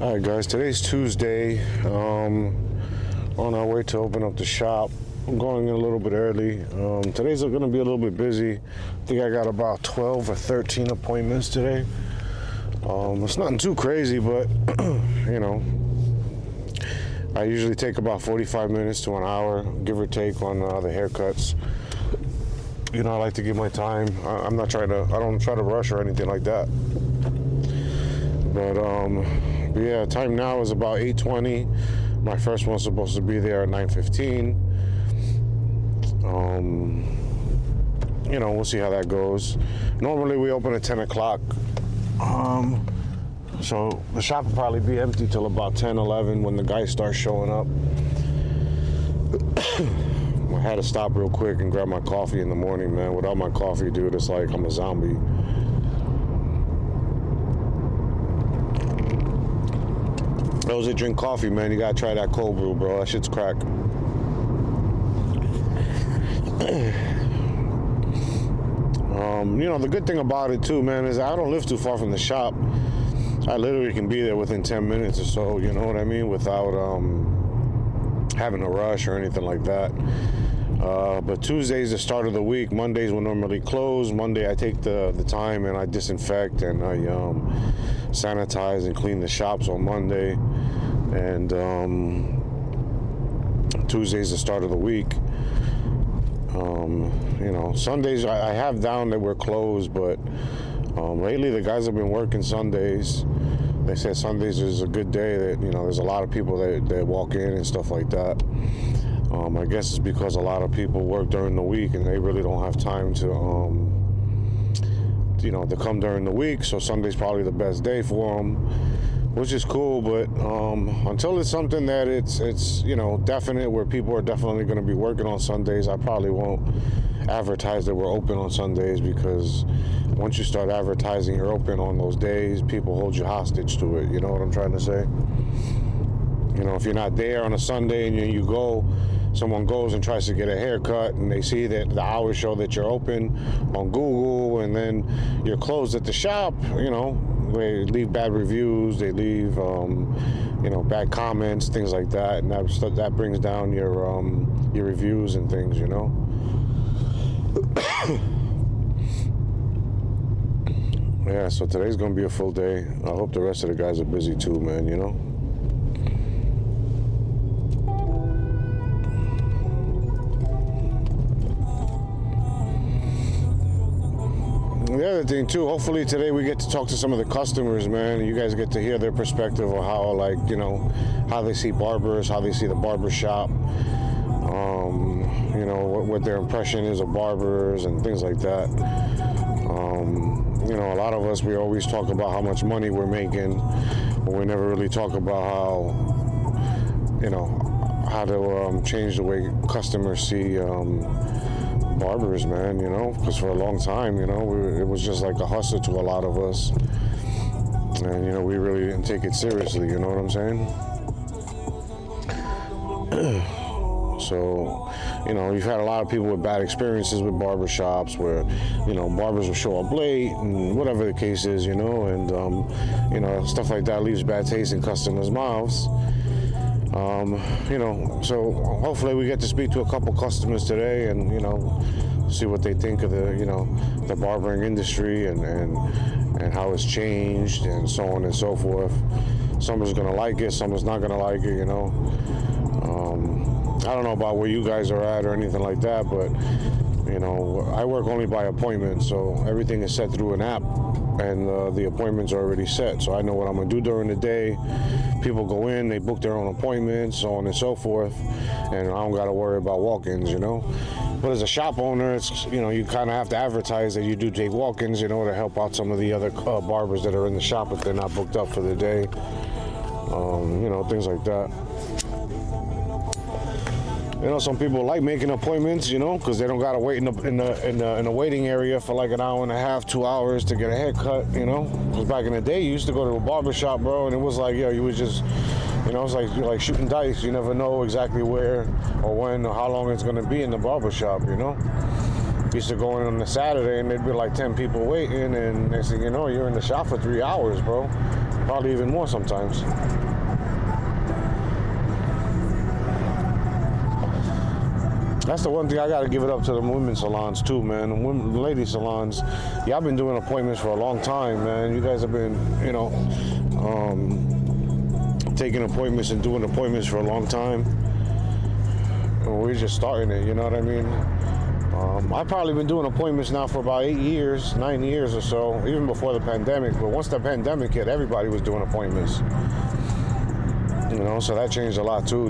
All right, guys, today's Tuesday. On our way to open up the shop. I'm going in a little bit early. Today's going to be a little bit busy. I think I got about 12 or 13 appointments today. It's nothing too crazy, but, I usually take about 45 minutes to an hour, give or take, on the haircuts. I like to give my time. I don't try to rush or anything like that. But yeah, time now is about 8:20. My first one's supposed to be there at 9:15. We'll see how that goes. Normally we open at 10 o'clock. So the shop will probably be empty till about 10, 11 when the guys start showing up. I had to stop real quick and grab my coffee in the morning, man. Without my coffee, dude, it's like I'm a zombie. Those that drink coffee, man, you gotta try that cold brew, bro. That shit's crack. The good thing about it too, man, is I don't live too far from the shop. I literally can be there within 10 minutes or so, you know what I mean, without having to rush or anything like that. But Tuesday's the start of the week. Mondays will normally close. Monday I take the time and I disinfect and I sanitize and clean the shops on Monday. And Tuesday's the start of the week. Sundays I have down that we're closed, but lately the guys have been working Sundays. They said Sundays is a good day, that there's a lot of people that walk in and stuff like that. I guess it's because a lot of people work during the week and they really don't have time to to come during the week. So Sunday's probably the best day for them, which is cool. But until it's something that it's definite, where people are definitely going to be working on Sundays, I probably won't advertise that we're open on Sundays, because once you start advertising you're open on those days, people hold you hostage to it. You know what I'm trying to say? If you're not there on a Sunday and you go, someone goes and tries to get a haircut and they see that the hours show that you're open on Google, and then you're closed at the shop, they leave bad reviews, they leave bad comments, things like that, and that brings down your reviews and things. Yeah, so today's gonna be a full day. I hope the rest of the guys are busy too, man. The other thing too, hopefully today we get to talk to some of the customers, man. You guys get to hear their perspective of how, how they see barbers, how they see the barbershop, what their impression is of barbers and things like that. A lot of us, we always talk about how much money we're making, but we never really talk about how to change the way customers see barbers, man, because for a long time, it was just like a hustle to a lot of us, and we really didn't take it seriously, you know what I'm saying? So you've had a lot of people with bad experiences with barbershops where barbers will show up late and whatever the case is, and stuff like that leaves bad taste in customers' mouths. So hopefully we get to speak to a couple customers today and, see what they think of the barbering industry and how it's changed and so on and so forth. Someone's gonna like it, someone's not gonna like it, I don't know about where you guys are at or anything like that, but I work only by appointment, so everything is set through an app, and the appointments are already set, so I know what I'm gonna do during the day. People go in, they book their own appointments, so on and so forth, and I don't gotta worry about walk-ins, But as a shop owner, it's you kind of have to advertise that you do take walk-ins, to help out some of the other barbers that are in the shop if they're not booked up for the day, things like that. Some people like making appointments, because they don't gotta wait in the waiting area for like an hour and a half, 2 hours to get a haircut, Because back in the day, you used to go to a barbershop, bro, and it was like, you was just, it's like you're like shooting dice. You never know exactly where or when or how long it's gonna be in the barbershop, Used to go in on a Saturday and there'd be like 10 people waiting, and next thing you know, you're in the shop for 3 hours, bro. probably even more sometimes. That's the one thing I gotta give it up to the women's salons too, man. The women, lady salons, y'all been doing appointments for a long time, man. You guys have been, taking appointments and doing appointments for a long time. And we're just starting it, you know what I mean? I've probably been doing appointments now for about 9 years or so, even before the pandemic. But once the pandemic hit, everybody was doing appointments. So that changed a lot too,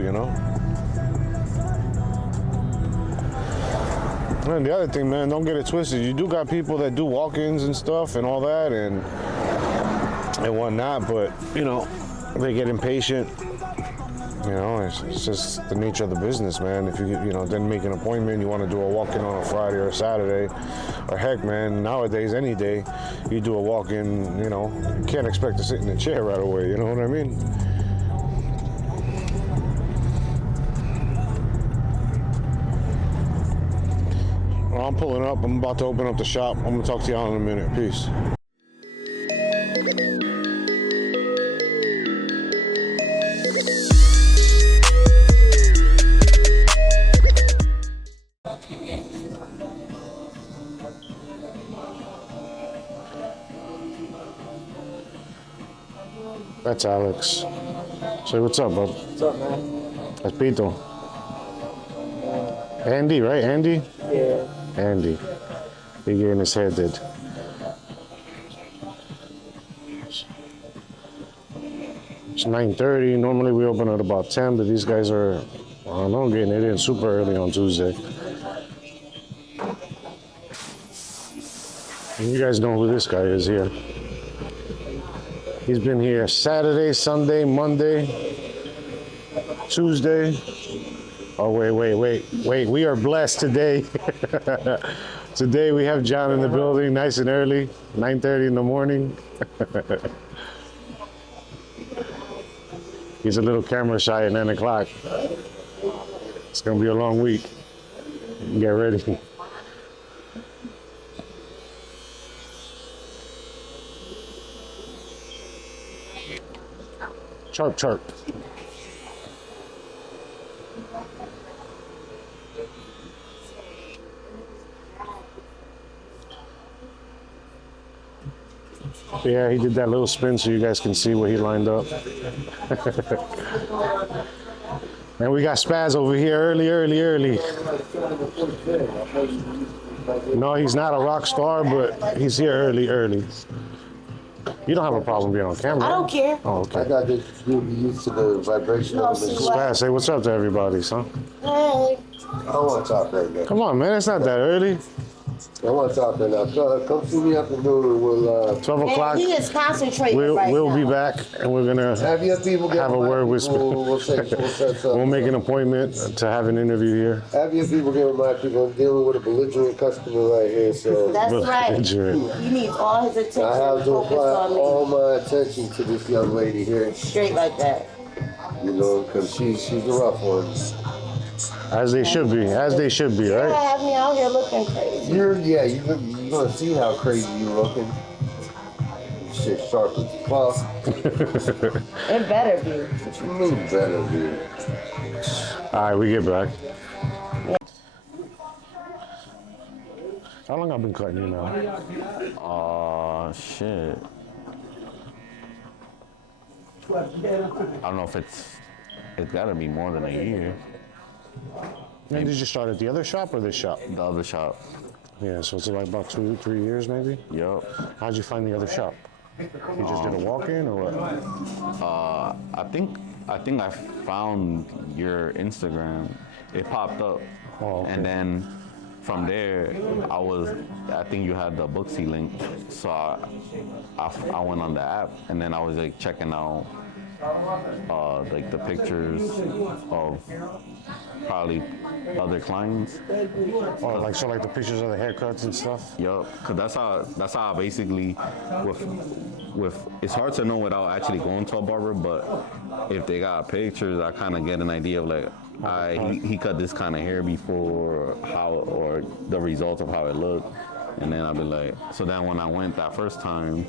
And the other thing, man, don't get it twisted. You do got people that do walk-ins and stuff and all that and whatnot, but, they get impatient. It's just the nature of the business, man. If you, then make an appointment, you want to do a walk-in on a Friday or a Saturday, or heck, man, nowadays, any day, you do a walk-in, you can't expect to sit in a chair right away, you know what I mean? Well, I'm pulling up. I'm about to open up the shop. I'm going to talk to y'all in a minute. Peace. That's Alex. Say what's up, bud. What's up, man? That's Pito. Andy, right? Andy? Yeah. Andy. He getting his hair did. It's 9:30. Normally we open at about 10, but these guys are, I don't know, getting it in super early on Tuesday. And you guys know who this guy is here. He's been here Saturday, Sunday, Monday, Tuesday. Oh, wait. We are blessed today. Today we have John in the building, nice and early, 9:30 in the morning. He's a little camera shy at 9 o'clock. It's gonna be a long week. Get ready. Chirp, chirp. Yeah, he did that little spin so you guys can see where he lined up. And we got Spaz over here early. No, he's not a rock star, but he's here early. You don't have a problem being on camera. I don't care. Oh, okay. I got to get used to the vibration of the Spaz, say what's up to everybody, son. Hey. I don't want to talk right now. Come on, man, it's not that early. I want to talk right now. Come see me afternoon. We'll 12 o'clock. He is concentrating We'll now. be back, and we're gonna have your people get have a word with we'll set something. We'll make an appointment to have an interview here. Have your people get with my people. I'm dealing with a belligerent customer right here, so That's right. Belligerent. He needs all his attention. I have to Focus apply on all me. my attention to this young lady here. Straight like that. Because she's a rough one. As they should be, You right? have me out here looking crazy. You're gonna see how crazy you're looking. Shit sharp as fuck. It better be. What you mean better, dude? All right, we get back. How long I've been cutting you now? Shit. I don't know if it's gotta be more than a year. And did you start at the other shop or this shop? The other shop. Yeah, so it's like about 2-3 years maybe? Yup. How'd you find the other shop? You just did a walk-in or what? I think I found your Instagram. It popped up. Oh, okay. And then from there, I think you had the Booksy link. So I went on the app and then I was like checking out like the pictures of probably other clients. Oh, like the pictures of the haircuts and stuff? Yup, cause that's how I basically with it's hard to know without actually going to a barber, but if they got pictures, I kind of get an idea of like, he cut this kind of hair before, or the result of how it looked, and then I'll be like, so then when I went that first time,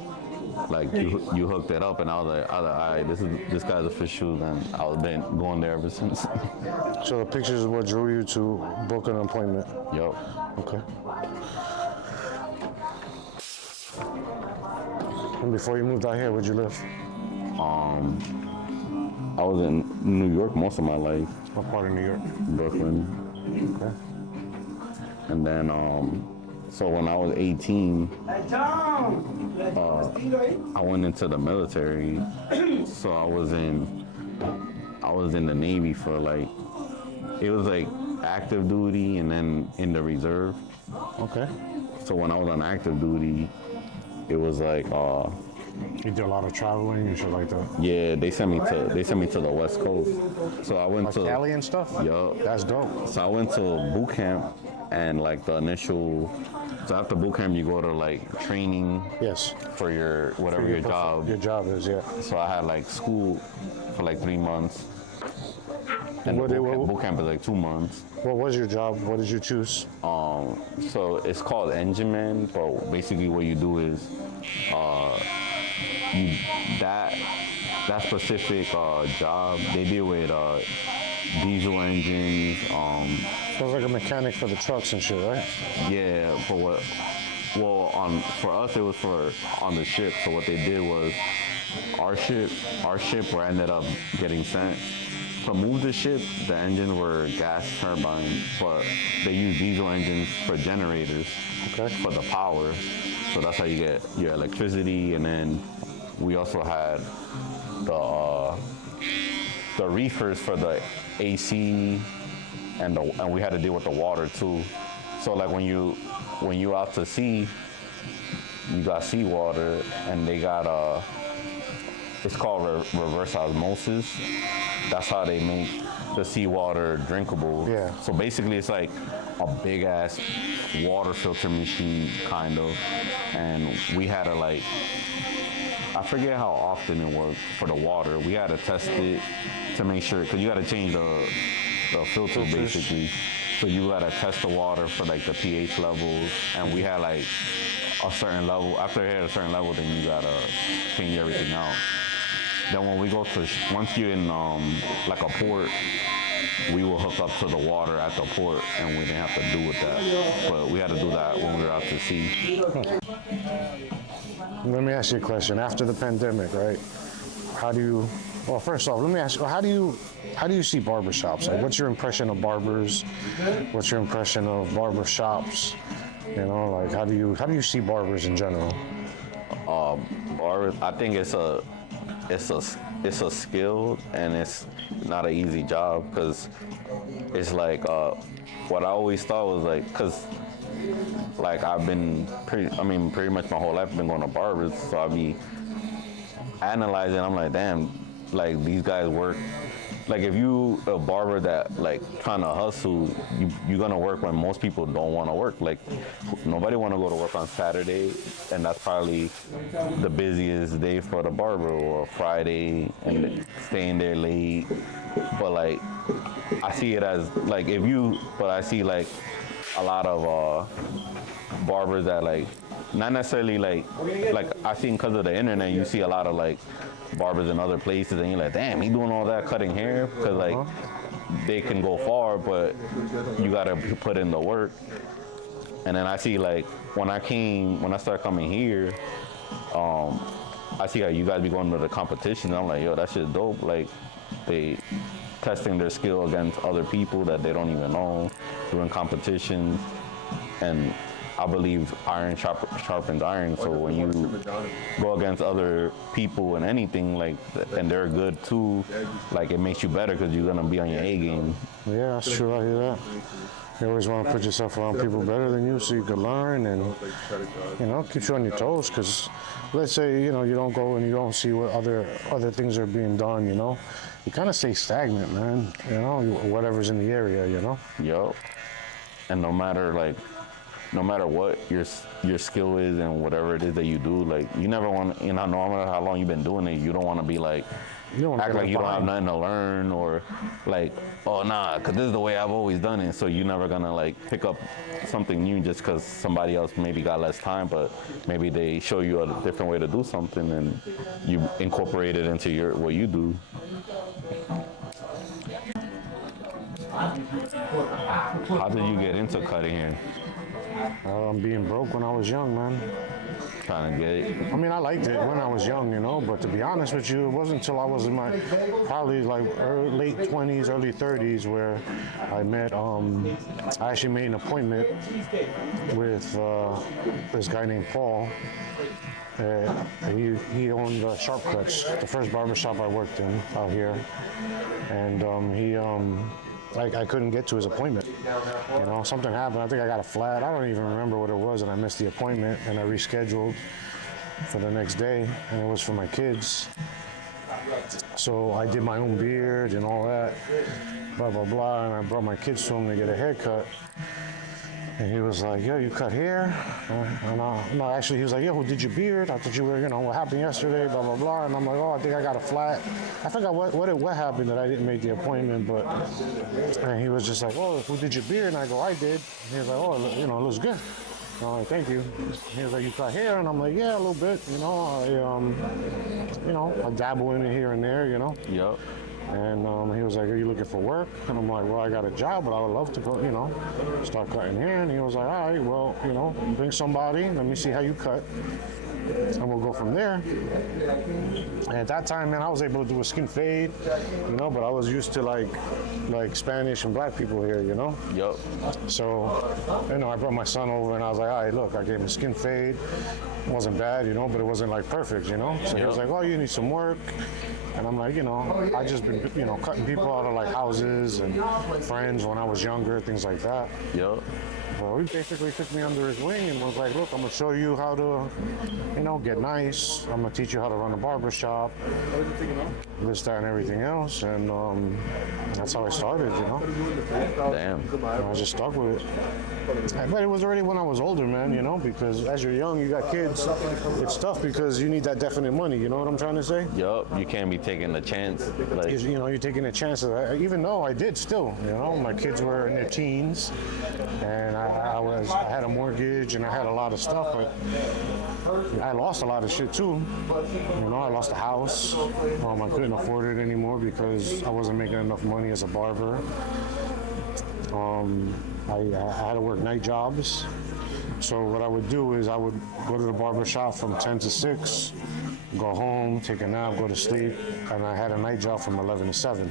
like you hooked it up, and I was like, all right, this guy's official. Then I was been going there ever since. So the pictures is what drew you to book an appointment. Yup. Okay. And before you moved out here, where'd you live? I was in New York most of my life, What part of New York? Brooklyn, Okay. and then so when I was 18, I went into the military. So I was in the Navy for like, it was like active duty and then in the reserve. Okay. So when I was on active duty, it was like You did a lot of traveling and shit like that. yeah, they sent me to the West Coast. So I went Like to Cali and stuff? Yup. That's dope. So I went to boot camp, and like the initial. So after boot camp, you go to like training Yes. for your whatever your job. Your job is, yeah. So I had like school for like 3 months, and What- boot camp is like 2 months. What was your job? What did you choose? So it's called engine man, but basically what you do is, you that specific job they deal with diesel engines. So it was like a mechanic for the trucks and shit, right? Yeah, for what? Well, for us it was for on the ship. So what they did was our ship where I ended up getting sent. To move the ship, the engines were gas turbines, but they use diesel engines for generators Okay. for the power. So that's how you get your electricity. And then we also had the reefers for the AC, and we had to deal with the water too. So like when you out to sea, you got seawater, and they got it's called reverse osmosis. That's how they make the seawater drinkable. Yeah. So basically, it's like a big ass water filter machine, kind of, and we had to like, I forget how often it was for the water. We had to test it to make sure, because you got to change the filter basically. So you got to test the water for like the pH levels, and we had like a certain level. After it hit a certain level, then you got to change everything out. Then when we go to, once you're in like a port, we will hook up to the water at the port, and we didn't have to do with that. But we had to do that when we were out to sea. Let me ask you a question. After the pandemic, right? How do you? Well, first off, let me ask you. How do you see barbershops? Like, what's your impression of barbers? What's your impression of barbershops? You know, like how do you see barbers in general? Barbers, I think it's a skill, and it's not an easy job, because it's like what I always thought was like, because like I've been pretty much my whole life I've been going to barbers, so I'll be analyzing. I'm like, damn, like these guys work. Like if you a barber that like trying to hustle, you're gonna work when most people don't want to work. Like nobody want to go to work on Saturday, and that's probably the busiest day for the barber, or Friday, and staying there late. But like I see it as like I see like a lot of barbers that like not necessarily like I think because of the internet, you see a lot of like barbers in other places, and you're like, damn, he doing all that cutting hair, because like they can go far, but you gotta put in the work. And then I see like when I started coming here, I see how you guys be going to the competition. I'm like, yo, that shit's dope. Like they testing their skill against other people that they don't even know, doing competitions. And I believe iron sharpens iron. So when you go against other people in anything, like, and they're good too, like it makes you better, because you're gonna be on your A game. Yeah, that's true. I hear that. You always want to put yourself around people better than you, so you can learn, and keeps you on your toes. Because let's say you don't go and you don't see what other things are being done. You kind of stay stagnant, man. Whatever's in the area. Yup. And no matter like no matter what your skill is and whatever it is that you do, like you never want to, no matter how long you've been doing it, you don't want to be like, act like you don't have nothing to learn, or like, oh nah, because this is the way I've always done it. So you're never gonna like pick up something new just because somebody else maybe got less time, but maybe they show you a different way to do something and you incorporate it into what you do. How did you get into cutting hair? Being broke when I was young, man. Trying to get it. I mean, I liked it when I was young, but to be honest with you, it wasn't until I was in my probably like late 20s, early 30s where I met, I actually made an appointment with this guy named Paul. He owned Sharp Cuts, the first barbershop I worked in out here. And I couldn't get to his appointment. Something happened. I think I got a flat. I don't even remember what it was, and I missed the appointment, and I rescheduled for the next day, and it was for my kids. So I did my own beard and all that, blah, blah, blah, and I brought my kids to him to get a haircut. And he was like, yo, you cut hair? No, actually, he was like, yo, who did your beard? I thought you were, what happened yesterday, blah, blah, blah. And I'm like, oh, I think I got a flat. I forgot what happened that I didn't make the appointment, and he was just like, oh, who did your beard? And I go, I did. And he was like, oh, it looks good. And I'm like, thank you. He was like, you cut hair? And I'm like, yeah, a little bit, I dabble in it here and there, Yep. And he was like, are you looking for work? And I'm like, well, I got a job, but I would love to go, start cutting hair. And he was like, all right, well, bring somebody. Let me see how you cut. And we'll go from there. And at that time, man, I was able to do a skin fade, but I was used to like Spanish and black people here, Yep. So, I brought my son over and I was like, all right, look, I gave him a skin fade. It wasn't bad, but it wasn't like perfect, So he was like, oh, you need some work. And I'm like, I just been, cutting people out of like houses and friends when I was younger, things like that. Yep. So he basically took me under his wing and was like, look, I'm gonna show you how to, get nice. I'm gonna teach you how to run a barbershop, this, that, and everything else. And that's how I started, Damn. And I just stuck with it. But it was already when I was older, man, because as you're young, you got kids. It's tough because you need that definite money, you know what I'm trying to say? Yup, you can't be taking a chance. Like, you're taking a chance. Even though I did still, my kids were in their teens, and I had a mortgage and I had a lot of stuff, but I lost a lot of shit too. I lost a house. I couldn't afford it anymore because I wasn't making enough money as a barber. I had to work night jobs. So what I would do is I would go to the barbershop from 10 to 6, go home, take a nap, go to sleep, and I had a night job from 11 to 7.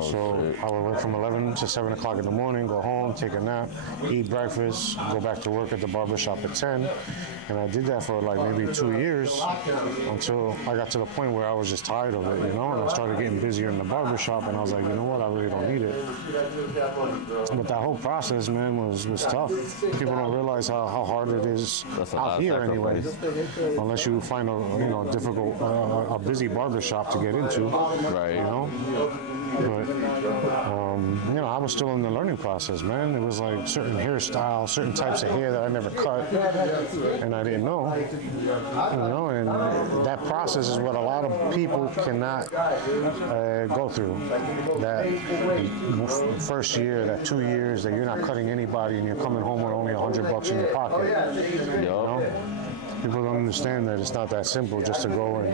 So I would work from 11 to 7 o'clock in the morning, go home, take a nap, eat breakfast, go back to work at the barbershop at 10. And I did that for like maybe 2 years until I got to the point where I was just tired of it, and I started getting busier in the barbershop, and I was like, you know what, I really don't need it. But that whole process, man, was tough. People don't realize how hard it is out here anyway, unless you find a difficult, a busy barbershop to get into, right. But, I was still in the learning process, man. It was like certain hairstyles, certain types of hair that I never cut, and I didn't know, and that process is what a lot of people cannot go through. That first year, that 2 years that you're not cutting anybody and you're coming home with only $100 in your pocket, People don't understand that it's not that simple just to go and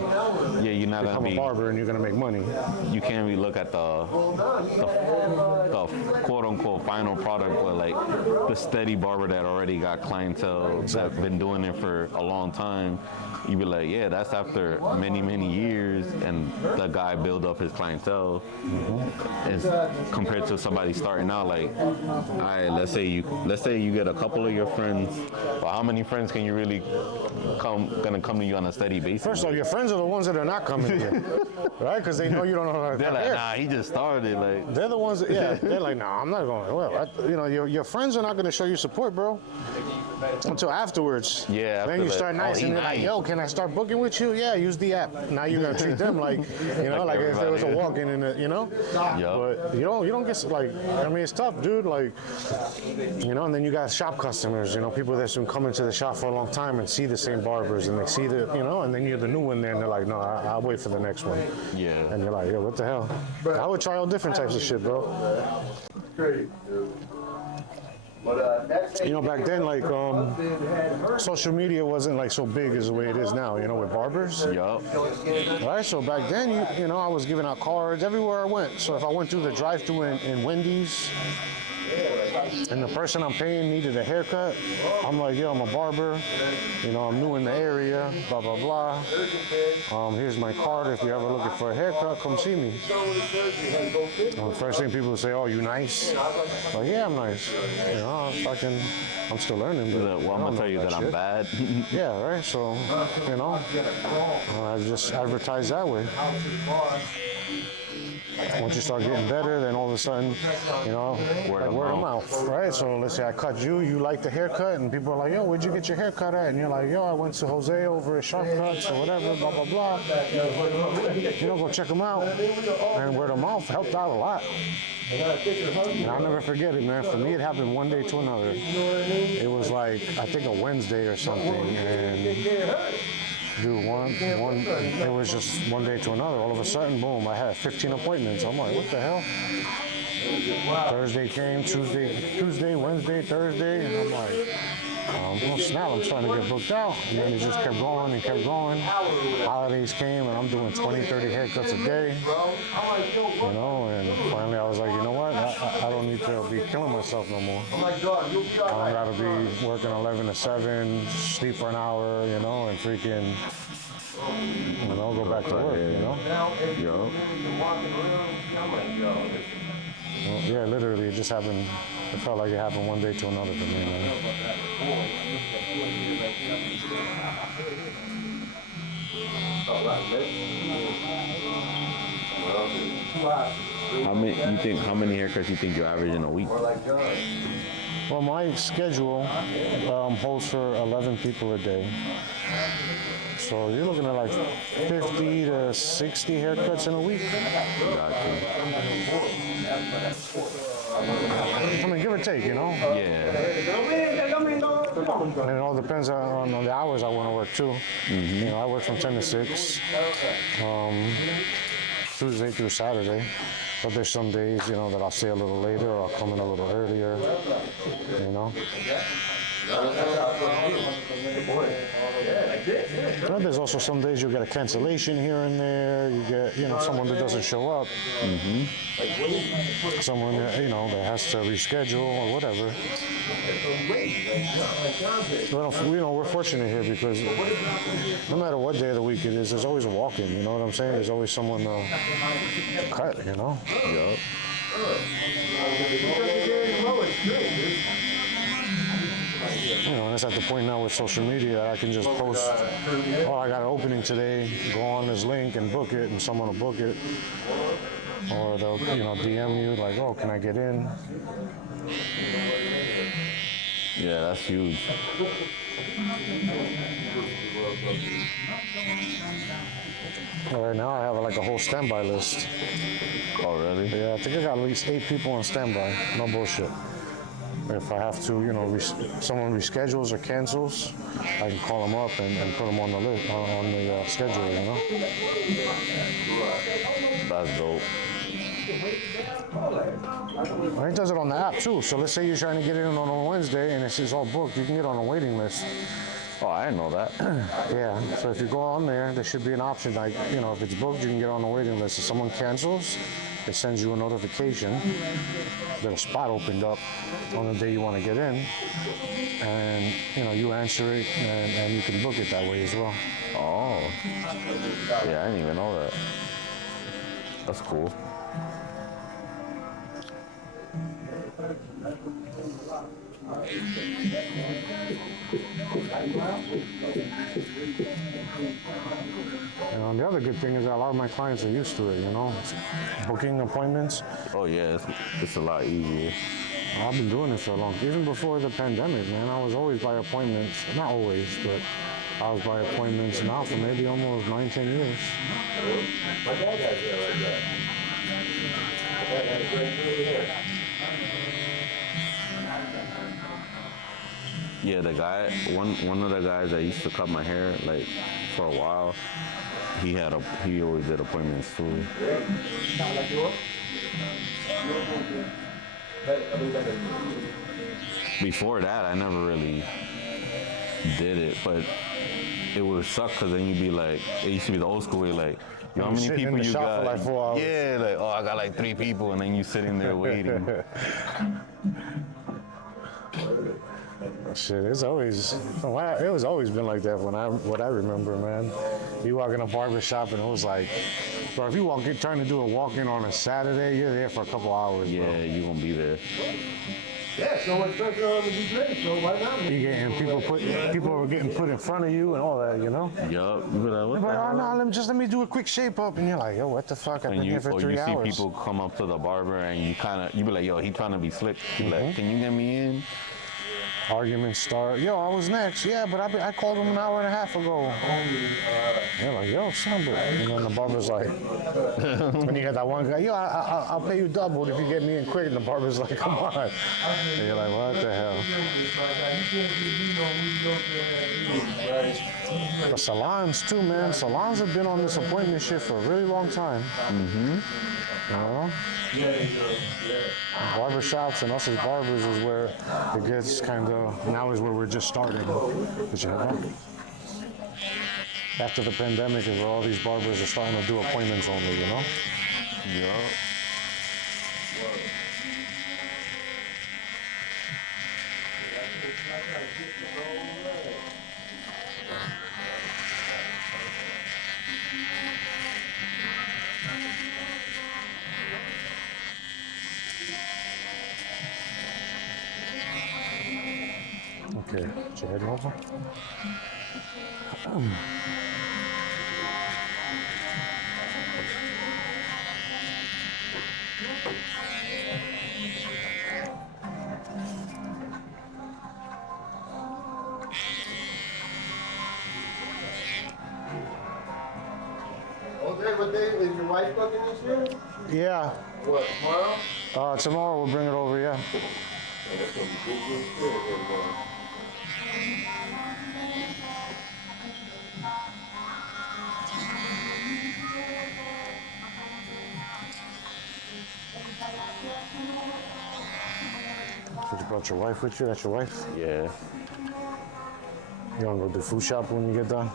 you're not become a barber and you're gonna make money. You can't really look at the quote unquote final product, but like the steady barber that already got clientele, that's been doing it for a long time. You be like, yeah, that's after many years, and the guy build up his clientele. As compared to somebody starting out, like, all right, let's say you get a couple of your friends. Well, how many friends can you really gonna come to you on a steady basis? First of all, your friends are the ones that are not coming to you, right? Because they know you don't know how to. They're like, nah, he just started. Like, they're the ones that, they're like, nah, I'm not going. Well, your friends are not going to show you support, bro. until afterwards. Yeah, Then after you that. start nice, Oh, and they're like, nice. "Yo, can I start booking with you?" Yeah, use the app. Now you gotta treat them like, like if there was a everybody. walk-in in the, Yup. But you don't get like, I mean, it's tough, dude. Like, and then you got shop customers, people that's been coming to the shop for a long time and see the same barbers, and they see and then you're the new one there, and they're like, "No, I'll wait for the next one." Yeah. And you're like, "Yo, what the hell?" I would try all different types of shit, bro. Great, dude. But Back then, like, social media wasn't like so big as the way it is now, with barbers. Yup. Right, so back then, I was giving out cards everywhere I went. So if I went through the drive-thru in Wendy's, and the person I'm paying needed a haircut, I'm like, yo, I'm a barber, I'm new in the area, blah, blah, blah. Here's my card. If you're ever looking for a haircut, come see me. First thing people say, oh, you nice? Like, yeah, I'm nice. I'm still learning. But Well, I'm gonna tell you that I'm bad. Yeah, right. So, I just advertise that way. Once you start getting better, then all of a sudden, word of mouth, right? So let's say I cut you, you like the haircut, and people are like, yo, where'd you get your haircut at? And you're like, yo, I went to Jose over at Sharp Cuts or whatever, blah, blah, blah. Go check them out. And word of mouth helped out a lot. And I'll never forget it, man. For me, it happened one day to another. It was like, I think a Wednesday or something, and dude, it was just one day to another. All of a sudden, boom, I had 15 appointments. I'm like, what the hell? Thursday came, Tuesday, Wednesday, Thursday, and I'm like, oh snap, I'm starting to get booked out. And then it just kept going and kept going. Holidays came, and I'm doing 20, 30 haircuts a day. And finally I was like, you know what? I don't need to be killing myself no more. I don't gotta be working 11 to 7, sleep for an hour, and freaking, go back to work, Yup. Well, yeah, literally, it just happened. It felt like it happened one day to another for me, man. How many haircuts you think you average in a week? Well, my schedule holds for 11 people a day. So you're looking at like 50 to 60 haircuts in a week. Gotcha. I mean, give or take, Yeah. And it all depends on the hours I want to work too. I work from 10 to 6, Tuesday through Saturday. But there's some days, that I'll stay a little later or I'll come in a little earlier, There's also some days you get a cancellation here and there. You get, someone that doesn't show up. Someone that, that has to reschedule or whatever. But, we're fortunate here because no matter what day of the week it is, there's always a walk-in, you know what I'm saying? There's always someone to cut, Yup. And it's at the point now with social media that I can just post, oh, I got an opening today, go on this link and book it, and someone will book it. Or they'll, DM you like, oh, can I get in? Yeah, that's huge. Right now I have like a whole standby list. Oh, really? Yeah, I think I got at least 8 people on standby. No bullshit. If I have to, someone reschedules or cancels, I can call them up and put them on the list, on the schedule, That's dope. And he does it on the app too. So let's say you're trying to get in on a Wednesday and it's all booked, you can get on a waiting list. Oh, I didn't know that. Yeah, so if you go on there should be an option like, if it's booked, you can get on the waiting list. If someone cancels, it sends you a notification that a spot opened up on the day you want to get in, and you answer it and you can book it that way as well. Oh. Yeah, I didn't even know that. That's cool. And the other good thing is that a lot of my clients are used to it, booking appointments. Oh yeah, it's a lot easier. I've been doing this for a long, even before the pandemic, man. I was always by appointments. Not always, but I was by appointments now for maybe almost 9, 10 years. My dad has hair like that. My dad had great curly hair. Yeah, the guy, one of the guys that used to cut my hair, like, for a while, he always did appointments too. Before that, I never really did it, but it would suck because then you'd be like, it used to be the old school way, like, you know how many Sitting in people the you shop got? for like 4 hours. Yeah, like, oh, I got like 3 people, and then you sitting there waiting. Shit, it was always been like that what I remember, man. You walk in a barbershop and it was like, bro, if you trying to do a walk-in on a Saturday, you're there for a couple hours, bro. Yeah, you gonna be there. Yeah, so much pressure on the great, so why not? You getting people were getting put in front of you and all that, you know? Yup, you be like, what the But oh hell? no, let me do a quick shape up, and you're like, yo, what the fuck? I've been here for 3 you hours. see people come up to the barber and you be like, yo, he trying to be slick. You be like, can you get me in? Arguments start. Yo, I was next. Yeah, but I called him an hour and a half ago. They're like, yo, son, but and then the barber's like, when you got that one guy, yo, I'll pay you double if you get me in quick. And the barber's like, come on. And you're like, what the hell? But salons too, man. Salons have been on this appointment shit for a really long time. You know? Barbershops and us as barbers is where it gets kind of, now is where we're just starting. But you know, after the pandemic is where all these barbers are starting to do appointments only, you know? Yup. Okay, so heading over. Okay, what day is your wife cooking this year? Yeah, What, tomorrow? tomorrow we'll bring it over, yeah. That's gonna be good shit, everyone. So you brought your wife with you? That's your wife? Yeah. You wanna go do food shop when you get done?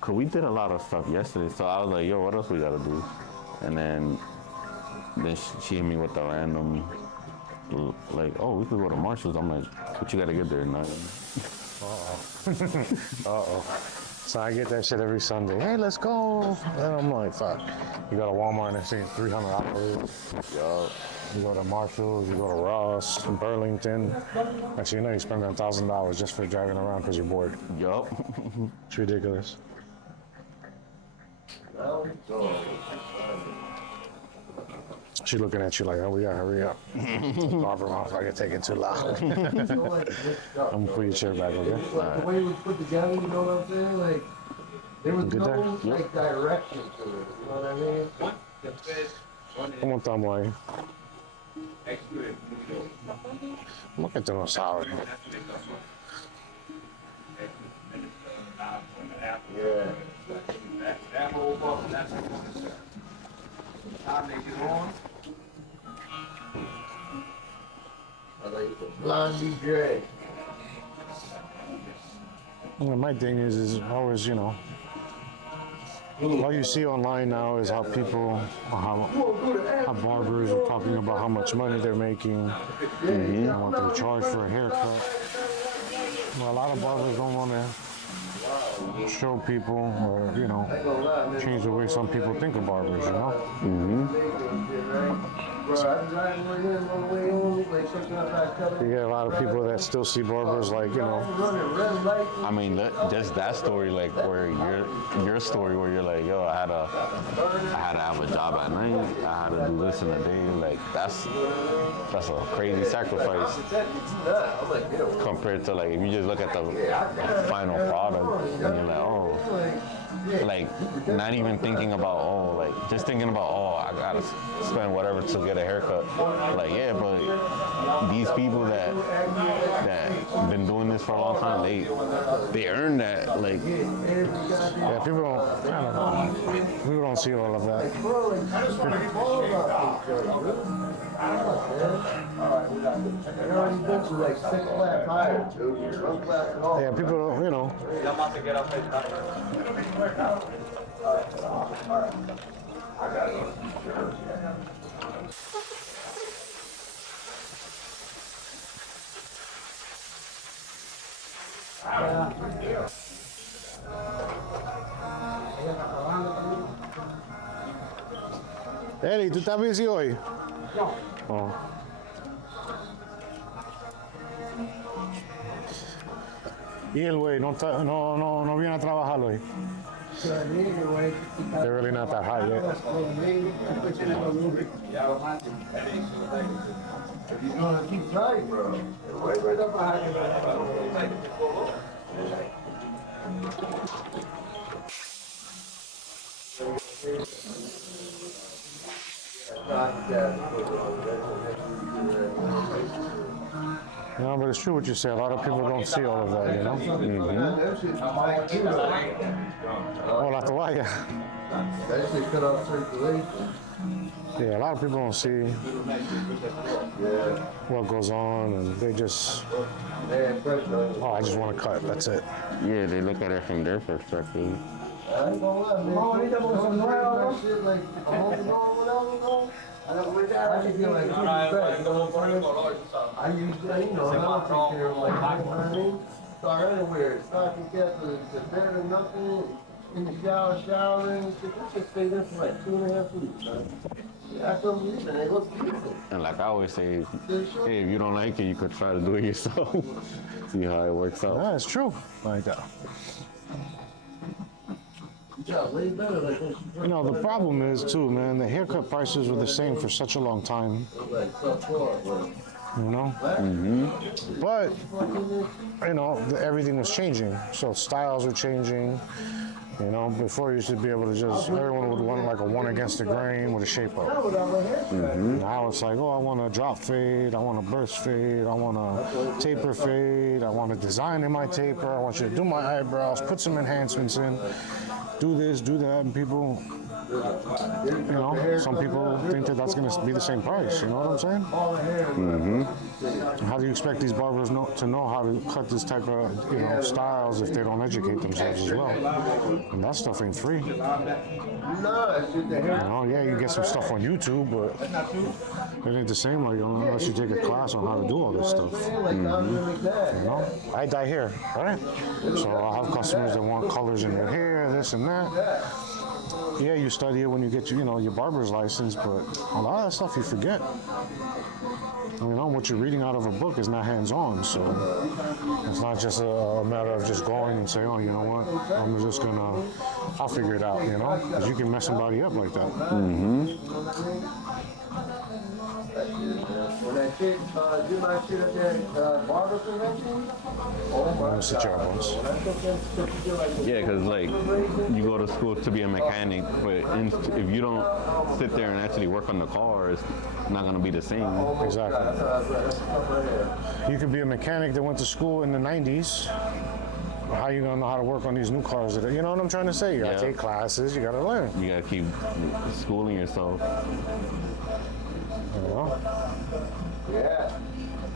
Cause we did a lot of stuff yesterday, so I was like, yo, what else we gotta do? And then she hit me with the random, like, oh, we could go to Marshall's. I'm like, but you gotta get there, nothing. So I get that shit every Sunday. Hey, let's go. And I'm like, fuck. You go to Walmart and it's $300. Yo, You go to Marshall's, you go to Ross, Burlington. Actually, you know, you spend $1,000 just for driving around because you're bored. yup. It's ridiculous. She's looking at you like, oh, we gotta hurry up. Barber mouth, I can take it too long. I'm gonna put your chair back, okay? Like, the way it was put together, you know what I'm saying? Like, there was Good no, there? like, direction to it, you know what I mean? ¿Cómo estamos ahí? ¿Cómo que tú no sabes? Yeah. I like the blondie dread. Well, my thing is always, you know, all you see online now is how people, how barbers are talking about how much money they're making, and what they charge for a haircut. Well, a lot of barbers don't want to show people or, you know, change the way some people think of barbers, you know? You get a lot of people that still see barbers like, you know. I mean, just that story, like where your story, where you're like, yo, I had to have a job at night. I had to do this in the day. Like that's a crazy sacrifice compared to like if you just look at the final product and you're like, oh. Like not even thinking about like just thinking about I gotta spend whatever to get a haircut. Like yeah, but these people that been doing this for a long time, they earn that. Like yeah, people don't see all of that. Yeah, people don't, you know. Eli, ¿tú estás busy hoy? No. Oh. Y el güey no viene a trabajar hoy. They're really not that high yet. You're gonna keep trying, bro. Right up behind No, but it's true what you say. A lot of people don't see all of that, you know? Oh, la toalla. That shit cut off circulation. Yeah, a lot of people don't see what goes on, and they just, oh, I just want to cut, that's it. yeah, they look at it from their perspective. I ain't gonna lie, man. That shit like a month ago or whatever, I can feel like I usually, you know, I don't take care of like, you know what I mean? Start everywhere, stocking caps to bed or nothing, in the shower, showering, shit. That shit stayed there for like 2.5 weeks, man. Yeah, I couldn't believe it, it looks beautiful. And like I always say, hey, if you don't like it, you could try to do it yourself. See how it works out. Yeah, it's true. Like, Yeah, way better like this. you know, the problem is too, man, the haircut prices were the same for such a long time, Like, so far, bro. you know? But, you know, everything was changing. So styles were changing. You know, before you used to be able to just, everyone would want like a one against the grain with a shape up. Now it's like, oh, I want a drop fade, I want a burst fade, I want a taper fade, I want a design in my taper, I want you to do my eyebrows, put some enhancements in, do this, do that, and people, you know, some people think that that's going to be the same price, you know what I'm saying? How do you expect these barbers to know how to cut this type of, you know, styles if they don't educate themselves as well? And that stuff ain't free. You know, yeah, you get some stuff on YouTube, but it ain't the same like unless you take a class on how to do all this stuff. You know, I dye hair, right? So I'll have customers that want colors in their hair, this and that. Yeah, you study it when you get your barber's license, but a lot of that stuff you forget. You know, what you're reading out of a book is not hands-on, so it's not just a matter of just going and saying, oh, you know what, I'll figure it out, you know, because you can mess somebody up like that. When that chick did my shit at that barber convention, oh my God. Sit your bones. Yeah, because like you go to school to be a mechanic, but if you don't sit there and actually work on the car, it's not going to be the same. Exactly. You could be a mechanic that went to school in the 90s. How you gonna know how to work on these new cars today? You know what I'm trying to say? You gotta take classes, you gotta learn. You gotta keep schooling yourself. You know? Yeah.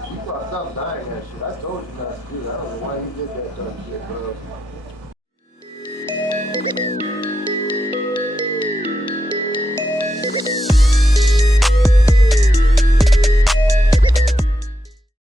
He fucked up dying that shit. I told you not to do that. I don't know why he did that dumb shit, bro.